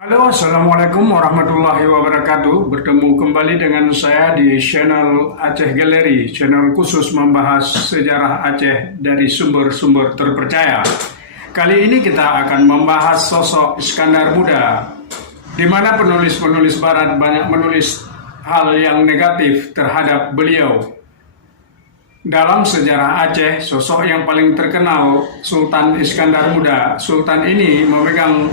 Halo, Assalamualaikum warahmatullahi wabarakatuh. Bertemu kembali dengan saya di channel Aceh Gallery, channel khusus membahas sejarah Aceh dari sumber-sumber terpercaya. Kali ini kita akan membahas sosok Iskandar Muda, di mana penulis-penulis Barat banyak menulis hal yang negatif terhadap beliau. Dalam sejarah Aceh, sosok yang paling terkenal Sultan Iskandar Muda. Sultan ini memegang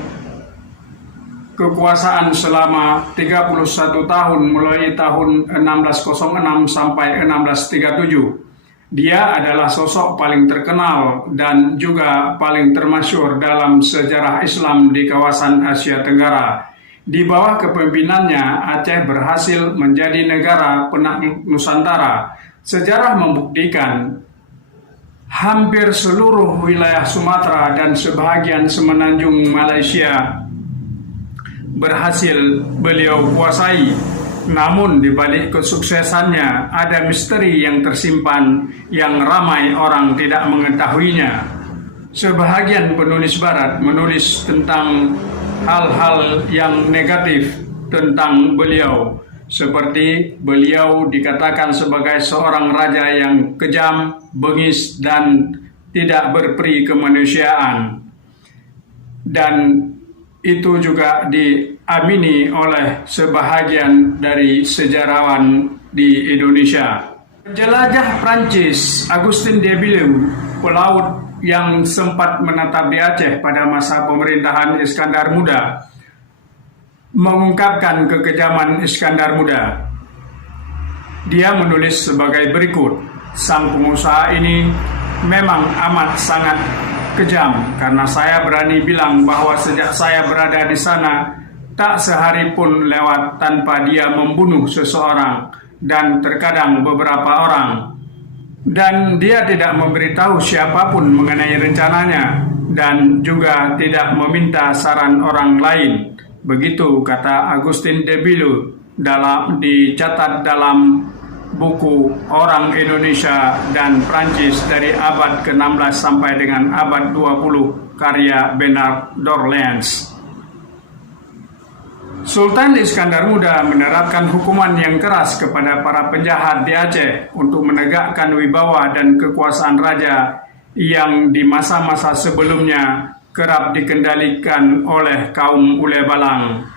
kekuasaan selama 31 tahun mulai tahun 1606 sampai 1637. Dia adalah sosok paling terkenal dan juga paling termasyhur dalam sejarah Islam di kawasan Asia Tenggara. Di bawah kepemimpinannya, Aceh berhasil menjadi negara penakluk Nusantara. Sejarah membuktikan hampir seluruh wilayah Sumatera dan sebahagian semenanjung Malaysia berhasil beliau kuasai. Namun di balik kesuksesannya ada misteri yang tersimpan yang ramai orang tidak mengetahuinya. Sebahagian penulis Barat menulis tentang hal-hal yang negatif tentang beliau, seperti beliau dikatakan sebagai seorang raja yang kejam, bengis, dan tidak berperi kemanusiaan. Dan itu juga diamini oleh sebahagian dari sejarawan di Indonesia. Penjelajah Prancis Agustin de Bellevue, pelaut yang sempat menetap di Aceh pada masa pemerintahan Iskandar Muda, mengungkapkan kekejaman Iskandar Muda. Dia menulis sebagai berikut: sang pengusaha ini memang amat sangat kejam, karena saya berani bilang bahwa sejak saya berada di sana, tak sehari pun lewat tanpa dia membunuh seseorang dan terkadang beberapa orang. Dan dia tidak memberitahu siapapun mengenai rencananya dan juga tidak meminta saran orang lain. Begitu kata Agustin de Bellevue dicatat dalam buku Orang Indonesia dan Prancis dari abad ke-16 sampai dengan abad 20 karya Bernard d'Orléans. Sultan Iskandar Muda menerapkan hukuman yang keras kepada para penjahat di Aceh untuk menegakkan wibawa dan kekuasaan raja yang di masa-masa sebelumnya kerap dikendalikan oleh kaum Ule Balang.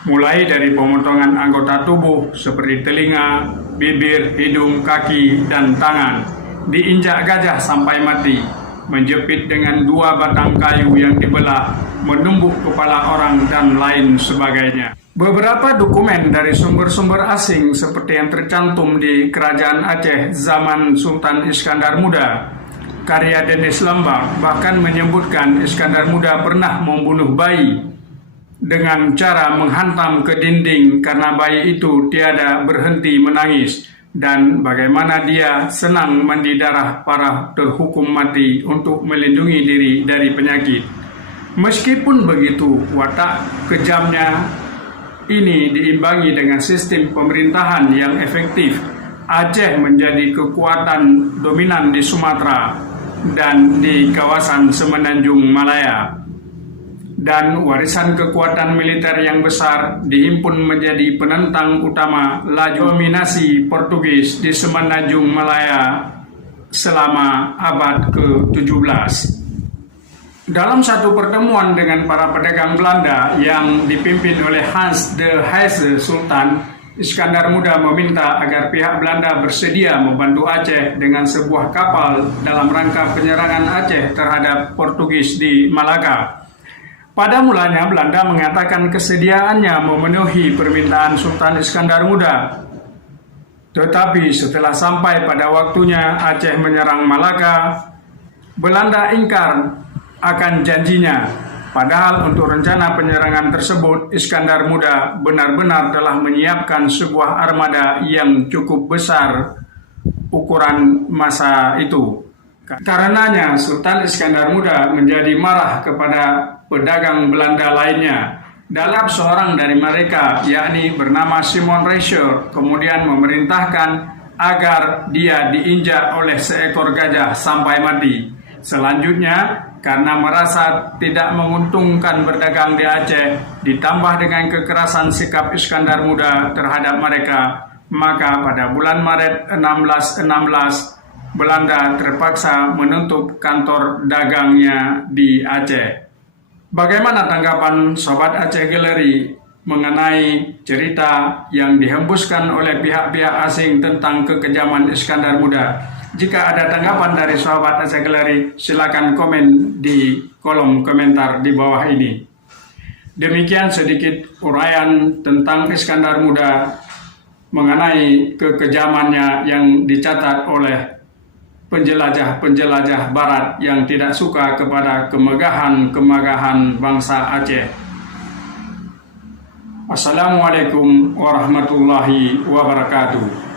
Mulai dari pemotongan anggota tubuh seperti telinga, bibir, hidung, kaki, dan tangan, diinjak gajah sampai mati, menjepit dengan 2 batang kayu yang dibelah, menumbuk kepala orang, dan lain sebagainya. Beberapa dokumen dari sumber-sumber asing seperti yang tercantum di Kerajaan Aceh zaman Sultan Iskandar Muda, karya Dennis Lambak, bahkan menyebutkan Iskandar Muda pernah membunuh bayi dengan cara menghantam ke dinding karena bayi itu tiada berhenti menangis, dan bagaimana dia senang mandi darah para terhukum mati untuk melindungi diri dari penyakit. Meskipun begitu, watak kejamnya ini diimbangi dengan sistem pemerintahan yang efektif. Aceh menjadi kekuatan dominan di Sumatera dan di kawasan semenanjung Malaya. Dan warisan kekuatan militer yang besar dihimpun menjadi penentang utama laju dominasi Portugis di semenanjung Malaya selama abad ke-17. Dalam satu pertemuan dengan para pedagang Belanda yang dipimpin oleh Hans de Hesse Sultan, Iskandar Muda meminta agar pihak Belanda bersedia membantu Aceh dengan sebuah kapal dalam rangka penyerangan Aceh terhadap Portugis di Malaka. Pada mulanya Belanda mengatakan kesediaannya memenuhi permintaan Sultan Iskandar Muda. Tetapi setelah sampai pada waktunya Aceh menyerang Malaka, Belanda ingkar akan janjinya. Padahal untuk rencana penyerangan tersebut, Iskandar Muda benar-benar telah menyiapkan sebuah armada yang cukup besar ukuran masa itu. Karenanya Sultan Iskandar Muda menjadi marah kepada pedagang Belanda lainnya. Dalam seorang dari mereka, yakni bernama Simon Reicher, kemudian memerintahkan agar dia diinjak oleh seekor gajah sampai mati. Selanjutnya, karena merasa tidak menguntungkan berdagang di Aceh, ditambah dengan kekerasan sikap Iskandar Muda terhadap mereka, maka pada bulan Maret 1616 Belanda terpaksa menutup kantor dagangnya di Aceh. Bagaimana tanggapan Sobat Aceh Gallery mengenai cerita yang dihembuskan oleh pihak-pihak asing tentang kekejaman Iskandar Muda? Jika ada tanggapan dari Sobat Aceh Gallery, silakan komen di kolom komentar di bawah ini. Demikian sedikit uraian tentang Iskandar Muda mengenai kekejamannya yang dicatat oleh penjelajah-penjelajah barat yang tidak suka kepada kemegahan bangsa Aceh. Assalamualaikum warahmatullahi wabarakatuh.